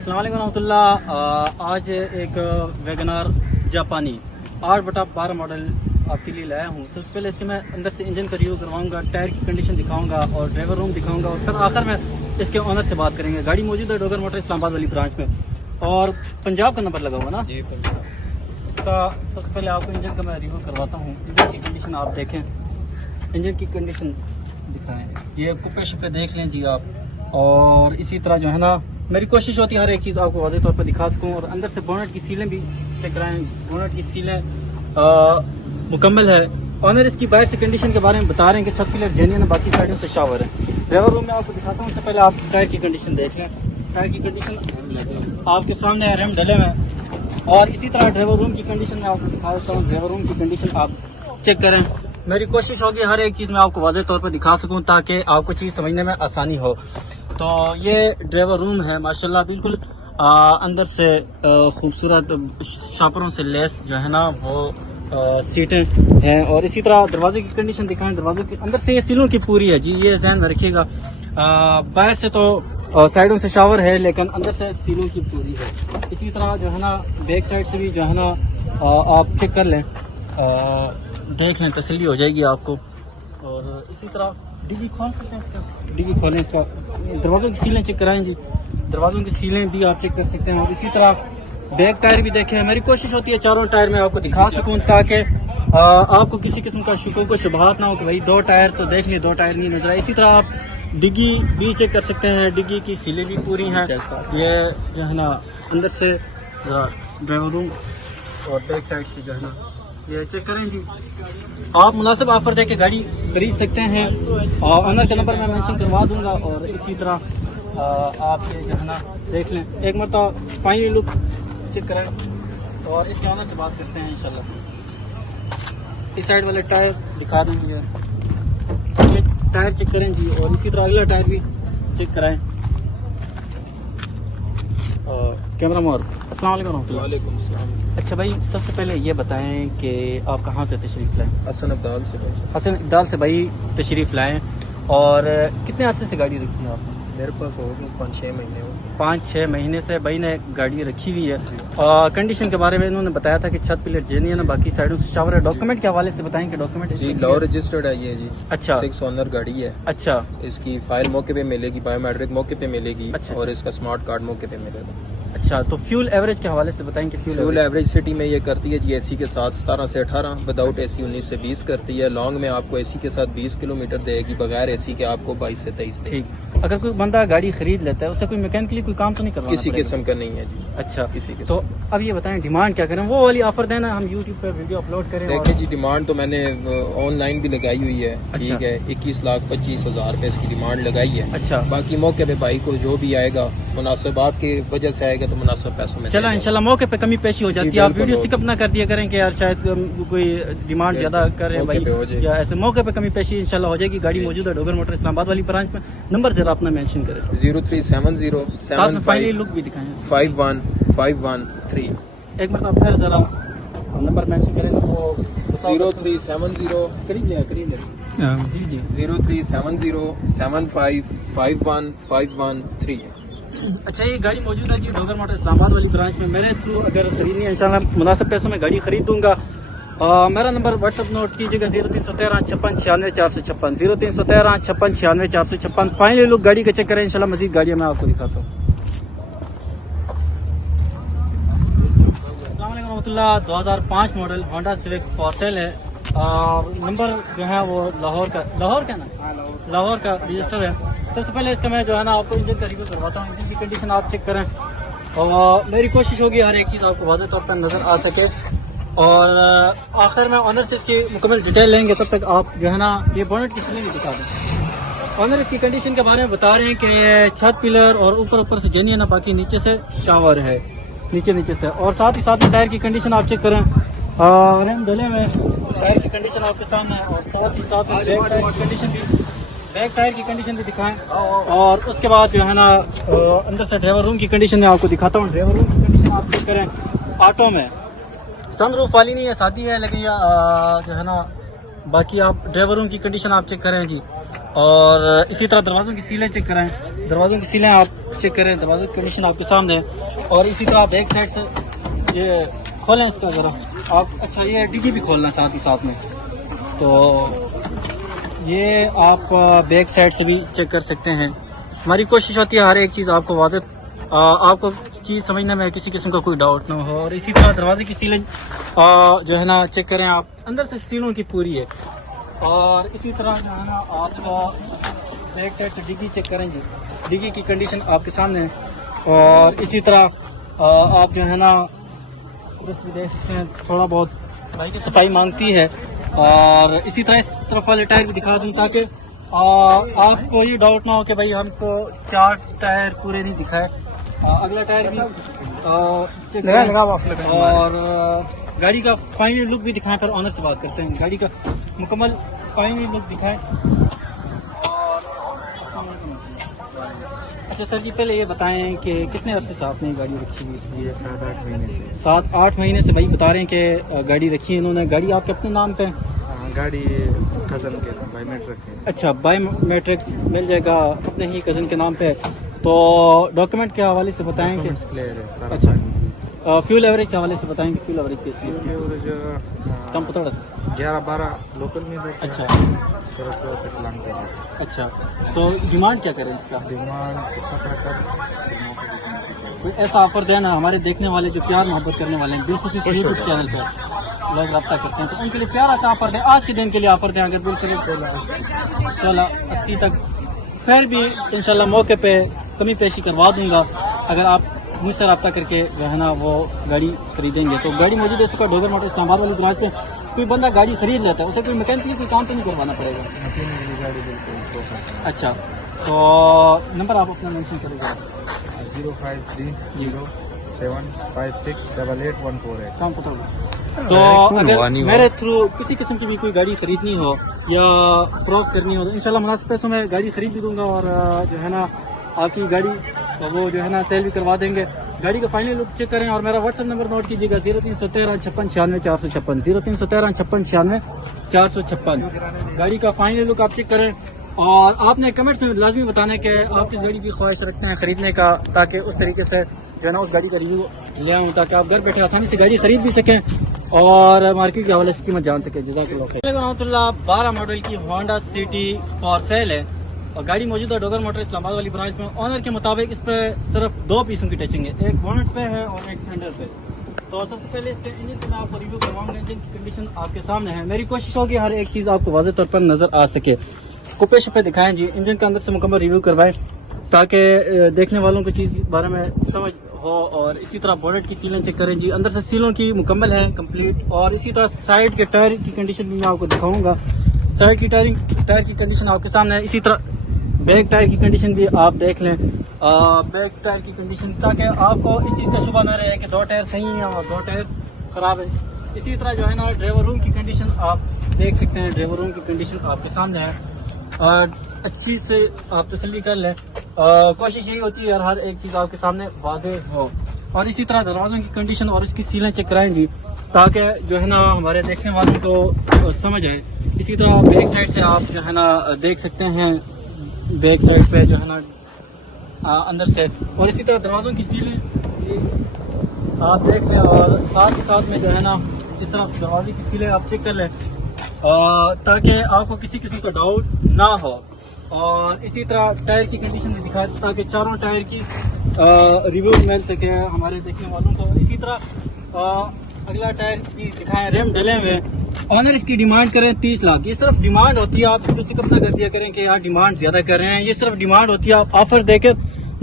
السلام علیکم ورحمۃ اللہ۔ آج ایک ویگنار جاپانی 8/12 ماڈل آپ کے لیے لایا ہوں۔ سب سے پہلے اس کے میں اندر سے انجن کا ریویو کرواؤں گا، ٹائر کی کنڈیشن دکھاؤں گا اور ڈرائیور روم دکھاؤں گا، اور پھر آخر میں اس کے آنر سے بات کریں گے۔ گاڑی موجود ہے ڈوگر موٹر اسلام آباد والی برانچ میں، اور پنجاب کا نمبر لگا ہوا نا جی پنجاب۔ اس کا سب سے پہلے آپ کو انجن کا میں ریویو کرواتا ہوں۔ انجن کی کنڈیشن آپ دیکھیں، انجن کی کنڈیشن دکھائیں، یہ کپے شپے دیکھ لیں جی آپ، اور اسی طرح جو ہے نا میری کوشش ہوتی ہے ہر ایک چیز آپ کو واضح طور پر دکھا سکوں، اور اندر سے بونٹ کی سیلیں بھی چیک کرائیں۔ بونٹ کی سیلیں مکمل ہے۔ آنر اس کی باہر سے کنڈیشن کے بارے میں بتا رہے ہیں کہ چھت پلر جینین ہے، باقی سائڈوں سے شاور ہے۔ ڈرائیور روم میں آپ کو دکھاتا ہوں، اس سے پہلے آپ ٹائر کی کنڈیشن دیکھ لیں۔ ٹائر کی کنڈیشن آپ کے سامنے ہے، ریم ڈلے ہوئے ہیں، اور اسی طرح ڈرائیور روم کی کنڈیشن میں آپ کو دکھا دیتا ہوں۔ ڈرائیور روم کی کنڈیشن آپ چیک کریں۔ میری کوشش ہوگی ہر ایک چیز میں آپ کو واضح طور پر دکھا سکوں تاکہ آپ کو چیز سمجھنے میں آسانی ہو۔ تو یہ ڈرائیور روم ہے ماشاءاللہ، بالکل اندر سے خوبصورت شاپروں سے لیس جو ہے نا وہ سیٹیں ہیں، اور اسی طرح دروازے کی کنڈیشن دکھائیں۔ دروازے کے اندر سے یہ سیلوں کی پوری ہے جی، یہ ذہن میں رکھیے گا۔ باہر سے تو سائڈوں سے شاور ہے، لیکن اندر سے سیلوں کی پوری ہے۔ اسی طرح جو ہے نا بیک سائڈ سے بھی جو ہے نا آپ چیک کر لیں، دیکھ لیں، تسلی ہو جائے گی آپ کو۔ اور اسی طرح ڈگی کھول سکتے ہیں، اس کا ڈگی کھولیں، اس کا دروازوں کی سیلیں چیک کرائیں جی، دروازوں کی سیلیں بھی آپ چیک کر سکتے ہیں۔ اور اسی طرح بیک ٹائر بھی دیکھیں۔ میری کوشش ہوتی ہے چاروں ٹائر میں آپ کو دکھا سکوں تاکہ آپ کو کسی قسم کا شکوک و شبہات نہ ہو کہ بھائی دو ٹائر تو دیکھ لیں، دو ٹائر نہیں نظر آئے۔ اسی طرح آپ ڈگی بھی چیک کر سکتے ہیں، ڈگی کی سیلیں بھی پوری ہیں۔ یہ جو ہے نا اندر سے ڈرائیور روم اور بیک سائڈ سے جو ہے نا یہ چیک کریں جی۔ آپ مناسب آفر دے کے گاڑی خرید سکتے ہیں، اور آنر کا نمبر میں مینشن کروا دوں گا، اور اسی طرح آپ یہ جو ہے نا دیکھ لیں، ایک مرتبہ فائنلی لک چیک کریں، اور اس کے آنر سے بات کرتے ہیں انشاءاللہ۔ اس سائڈ والے ٹائر دکھا دیں گے، یہ ٹائر چیک کریں جی، اور اسی طرح اگلا ٹائر بھی چیک کرائیں۔ کیمرہ مور، السلام علیکم ورحمۃ اللہ۔ وعلیکم السلام۔ اچھا بھائی، سب سے پہلے یہ بتائیں کہ آپ کہاں سے تشریف لائیں؟ حسن ابدال سے بھائی۔ حسن ابدال سے بھائی تشریف لائیں، اور کتنے عرصے سے گاڑی رکھی ہے آپ نے؟ میرے پاس ہو گئے 5-6 مہینے ہو گئے۔ 5-6 مہینے سے بھائی نے گاڑی رکھی ہوئی ہے۔ کنڈیشن کے بارے میں انہوں نے بتایا تھا کہ چھت پلر جینین ہے، باقی سائڈوں سے شاور ہے۔ ڈاکومنٹ کے حوالے سے بتائیں کہ ڈاکومنٹ جی لا رجسٹرڈ ہے یہ جی۔ اچھا 6 اونر گاڑی ہے۔ اچھا اس کی فائل موقع پہ ملے گی، بایو میٹرک موقع پہ ملے گی، اچھا اور اس کا اسمارٹ کارڈ موقع پہ ملے گا۔ اچھا، تو فیول ایوریج کے حوالے سے بتائیں کہ فیول ایوریج سٹی میں یہ کرتی ہے جی اے سی کے ساتھ 17 سے 18، وداؤٹ اے سی 19 سے 20 کرتی ہے۔ لانگ میں آپ کو اے سی کے ساتھ 20 کلومیٹر دے گی، بغیر اے سی کے آپ کو 22 سے 23 دے گی۔ ٹھیک، اگر کوئی بندہ گاڑی خرید لیتا ہے اسے کوئی میکینکلی کوئی کام تو نہیں کروانا کسی پڑے گا؟ قسم کا نہیں ہے جی، اچھا، کسی قسم۔ تو اب یہ بتائیں ڈیمانڈ کیا کریں؟ وہ والی آفر دینا، ہم یوٹیوب پہ ویڈیو اپلوڈ کریں۔ دیکھیں جی، ڈیمانڈ تو میں نے آن لائن بھی لگائی ہوئی ہے، ٹھیک ہے، 21,25,000 روپے اس کی ڈیمانڈ لگائی ہے۔ اچھا، باقی موقع پہ بھائی کو جو بھی آئے گا مناسب آپ کی وجہ سے آئے گا تو مناسب پیسوں میں چلا انشاءاللہ موقع پہ کمی پیشی ہو جاتی ہے۔ آپ بالکل ویڈیو ہوگی۔ سکپ نہ کر دیا کریں کہ یار شاید کوئی ڈیمانڈ زیادہ کرے موقع بھائی، پہ ہو جائے گی۔ یا ایسے موقع پہ کمی پیشی انشاءاللہ ہو جائے گی۔ گاڑی موجود ہے ڈوگر موٹر اسلام آباد والی برانچ میں۔ نمبر ذرا اپنا مینشن کریں، 0370 ساتھ میں فائنلی لک بھی دکھائیں۔ 515113 ایک مرتبہ پھر ذرا نمبر مینشن کریں تو وہ 0370 قریب لے جی جی 0370 75515113۔ اچھا، یہ گاڑی موجود ہے جی ڈوگر موٹر اسلام آباد والی برانچ میں۔ میرے تھرو اگر خریدنی ہے انشاءاللہ مناسب پیسوں میں گاڑی خرید دوں گا۔ میرا نمبر واٹس ایپ نوٹ کیجیے گا، 0317 56 96 456 0317 56 96 456۔ فائنلی لوگ گاڑی کا چیک کریں، انشاءاللہ مزید گاڑیاں میں آپ کو دکھاتا ہوں۔ السلام علیکم ورحمۃ اللہ۔ 2005 model Honda civic for sale ہے، نمبر جو ہے وہ لاہور کا لاہور کا رجسٹر ہے۔ سب سے پہلے اس کا میں جو ہے نا آپ کو انجن کا ریویو کرواتا ہوں۔ انجن کی کنڈیشن آپ چیک کریں، اور میری کوشش ہوگی ہر ایک چیز آپ کو واضح طور پر نظر آ سکے، اور آخر میں آنر سے اس کی مکمل ڈیٹیل لیں گے، تب تک آپ جو ہے نا یہ بونٹ کی سیلیں بھی دکھا دیں۔ آنر اس کی کنڈیشن کے بارے میں بتا رہے ہیں کہ یہ چھت پلر اور اوپر سے جینین ہے، باقی نیچے سے شاور ہے، نیچے سے، اور ساتھ ہی ساتھ ٹائر کی کنڈیشن آپ چیک کریں، ریم ڈلے میں ٹائر کی کنڈیشن آپ کے سامنے ہے، اور ساتھ ہی ساتھ بیک ٹائر کی کنڈیشن بھی دکھائیں، اور اس کے بعد جو ہے نا اندر سے ڈرائیور روم کی کنڈیشن میں آپ کو دکھاتا ہوں۔ ڈرائیور روم کی کنڈیشن آپ چیک کریں، آٹو میں سن روف والی نہیں ہے، سادی ہے، لیکن جو ہے نا باقی آپ ڈرائیور روم کی کنڈیشن آپ چیک کریں جی۔ اور اسی طرح دروازوں کی سیلیں چیک کریں، دروازوں کی سیلیں آپ چیک کریں، دروازوں کی کنڈیشن آپ کے سامنے ہے. اور اسی طرح بیک سائڈ سے یہ کھولیں اس کا ذرا آپ. اچھا یہ ڈگی بھی کھولنا ساتھ ہی ساتھ میں، تو یہ آپ بیک سائڈ سے بھی چیک کر سکتے ہیں. ہماری کوشش ہوتی ہے ہر ایک چیز آپ کو واضح آپ کو چیز سمجھنے میں کسی قسم کا کوئی ڈاؤٹ نہ ہو. اور اسی طرح دروازے کی سیلیں جو ہے نا چیک کریں آپ، اندر سے سیلوں کی پوری ہے. اور اسی طرح جو ہے نا آپ کا بیک سائڈ سے ڈگی چیک کریں جی، ڈگی کی کنڈیشن آپ کے سامنے ہے. اور اسی طرح آپ جو ہے نا دیکھ سکتے ہیں تھوڑا بہت صفائی مانگتی ہے. اور اسی طرح اس طرف والے ٹائر بھی دکھا دوں تاکہ آپ کو یہ ڈاؤٹ نہ ہو کہ بھائی ہم کو 4 ٹائر پورے نہیں دکھائے. اگلا ٹائر بھی چیک کریں اور گاڑی کا فائنل لک بھی دکھائیں. پھر آنر سے بات کرتے ہیں، گاڑی کا مکمل فائنل لک دکھائیں. اچھا سر جی پہلے یہ بتائیں کہ کتنے عرصے سے آپ نے گاڑی رکھی ہوئی؟ یہ 7-8 مہینے سے. 7-8 مہینے سے بھائی بتا رہے ہیں کہ گاڑی رکھی ہے انہوں نے. گاڑی آپ کے اپنے نام پہ؟ گاڑی کزن کے نام بائی میٹرک ہے. اچھا بائی میٹرک مل جائے گا اپنے ہی کزن کے نام پہ. تو ڈاکومنٹ کے حوالے سے بتائیں کہ کلیئر ہے سارا. اچھا فیول ایوریج کے حوالے سے بتائیں کہ فیول ایوریج کیسی ہے؟ کم پتہ 11-12 لوکل میں. اچھا 13 تک لانگ کر. اچھا تو ڈیمانڈ کیا کریں اس کا؟ ڈیمانڈ 17 کر. کوئی ایسا آفر دینا ہمارے دیکھنے والے جو پیار محبت کرنے والے ہیں بالخصوص یوٹیوب چینل پہ لوگ رابطہ کرتے ہیں تو ان کے لیے پیارا سا آفر دیں. آج کے دن کے لیے آفر دیں اگر بالکل 1680 تک. پھر بھی انشاءاللہ موقع پہ کمی پیشی کروا دوں گا اگر آپ مجھ سے رابطہ کر کے جو ہے نا وہ گاڑی خریدیں گے. تو گاڑی موجود ہے اس کا ڈوگر موٹر اسلام آباد والی برانچ پہ. کوئی بندہ گاڑی خرید لیتا ہے اسے کوئی میکینکلی کوئی کام تو نہیں کروانا پڑے گا؟ گاڑی بالکل. اچھا تو نمبر آپ اپنا مینشن کریں گے. 05307568814 کام پتہ ہوگا. تو اگر میرے تھرو کسی قسم کی بھی کوئی گاڑی خریدنی ہو یا فروخت کرنی ہو تو انشاءاللہ مناسب پیسوں میں گاڑی خرید بھی دوں گا اور جو ہے نا آپ کی گاڑی وہ جو ہے نا سیل بھی کروا دیں گے. گاڑی کا فائنل لک چیک کریں اور میرا واٹس ایپ نمبر نوٹ کیجیے گا 0313569656 0313569656. گاڑی کا فائنل لک آپ چیک کریں اور آپ نے کمنٹس میں لازمی بتانا ہے کہ آپ کس گاڑی کی خواہش رکھتے ہیں خریدنے کا تاکہ اس طریقے سے جو ہے نا اس گاڑی کا ریویو لے آؤں تاکہ آپ گھر بیٹھے آسانی سے گاڑی خرید بھی سکیں اور مارکیٹ کے حوالے سے قیمت جان سکیں. جزاک اللہ خیر. رحمۃ اللہ 12 ماڈل کی ہونڈا سٹی فار سیل ہے اور گاڑی موجود ہے ڈوگر موٹر اسلام آباد والی برانچ میں. آنر کے مطابق اس پہ صرف 2 پیسوں کی ٹچنگ ہے، ایک بونٹ پہ ہے اور ایک فینڈر پہ. تو سب سے پہلے اس کے انجن کو میں آپ کو ریویو کرواؤں گا. انجن کی کنڈیشن آپ کے سامنے ہے. میری کوشش ہوگی ہر ایک چیز آپ کو واضح طور پر نظر آ سکے. کوپے شپے دکھائیں جی، انجن کا اندر سے مکمل ریویو کروائیں تاکہ دیکھنے والوں کو چیز کے بارے میں سمجھ ہو. اور اسی طرح بونٹ کی سیلیں چیک کریں جی، اندر سے سیلوں کی مکمل ہے کمپلیٹ. اور اسی طرح سائڈ کے ٹائر کی کنڈیشن بھی میں آپ کو دکھاؤں گا. سائڈ کی ٹائر کی کنڈیشن آپ کے سامنے ہے. اسی طرح بیک ٹائر کی کنڈیشن بھی آپ دیکھ لیں. بیک ٹائر کی کنڈیشن تاکہ آپ کو اس چیز کا شبہ نہ رہے کہ 2 ٹائر صحیح ہیں اور 2 ٹائر خراب ہیں. اسی طرح جو ہے نا ڈرائیور روم کی کنڈیشن آپ دیکھ سکتے ہیں. ڈرائیور روم کی کنڈیشن آپ کے سامنے ہے. اچھی سے آپ تسلی کر لیں. کوشش یہی ہوتی ہے ہر ایک چیز آپ کے سامنے واضح ہو. اور اسی طرح دروازوں کی کنڈیشن اور اس کی سیلیں چیک کرائیں جی تاکہ جو ہے نا ہمارے دیکھنے والوں کو سمجھ آئے. اسی طرح بیک سائڈ سے آپ جو ہے نا دیکھ سکتے ہیں بیک سائڈ پہ جو ہے نا اندر سے. اور اسی طرح دروازوں کی سیلیں آپ دیکھ لیں اور ساتھ ہی ساتھ میں جو ہے نا اس طرح دروازے کی سیلیں آپ چیک کر لیں تاکہ آپ کو کسی قسم کا ڈاؤٹ نہ ہو. اور اسی طرح ٹائر کی کنڈیشن بھی دکھائے تاکہ چاروں ٹائر کی ریویو مل سکے ہمارے دیکھنے والوں کو. اسی طرح اگلا ٹائر کی دکھائیں. ریم ڈلے ہوئے. آنر اس کی ڈیمانڈ کریں 30 لاکھ. یہ صرف ڈیمانڈ ہوتی ہے. آپ کسی کو پتہ کر دیا کریں کہ یار ڈیمانڈ زیادہ کر رہے ہیں. یہ صرف ڈیمانڈ ہوتی ہے. آپ آفر دے کے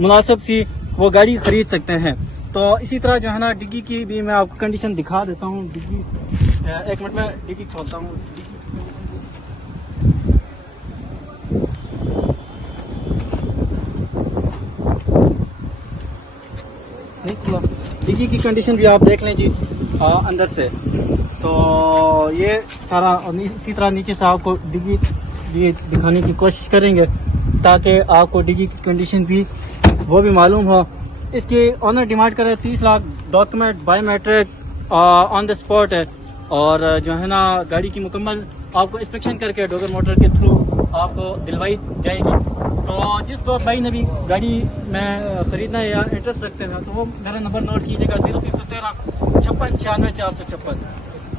مناسب سی وہ گاڑی خرید سکتے ہیں. تو اسی طرح جو ہے نا ڈگی کی بھی میں آپ کو کنڈیشن دکھا دیتا ہوں. ڈگی ایک منٹ میں ڈگی کھولتا ہوں. ڈگی کی کنڈیشن بھی آپ دیکھ لیں جی اندر سے. تو یہ سارا اسی طرح نیچے سے آپ کو ڈگی بھی دکھانے کی کوشش کریں گے تاکہ آپ کو ڈگی کی کنڈیشن بھی وہ بھی معلوم ہو. اس کی آنر ڈیمانڈ کرے 30 lakh. Document biometric on the spot ہے. اور جو ہے نا گاڑی کی مکمل آپ کو انسپیکشن کر کے ڈوگر موٹر کے تھرو آپ کو دلوائی جائے گی. تو جس دوست بھائی نے بھی گاڑی میں خریدنا ہے یا انٹرسٹ رکھتے ہیں تو وہ میرا نمبر نوٹ کیجیے گا 0313 56 96 456.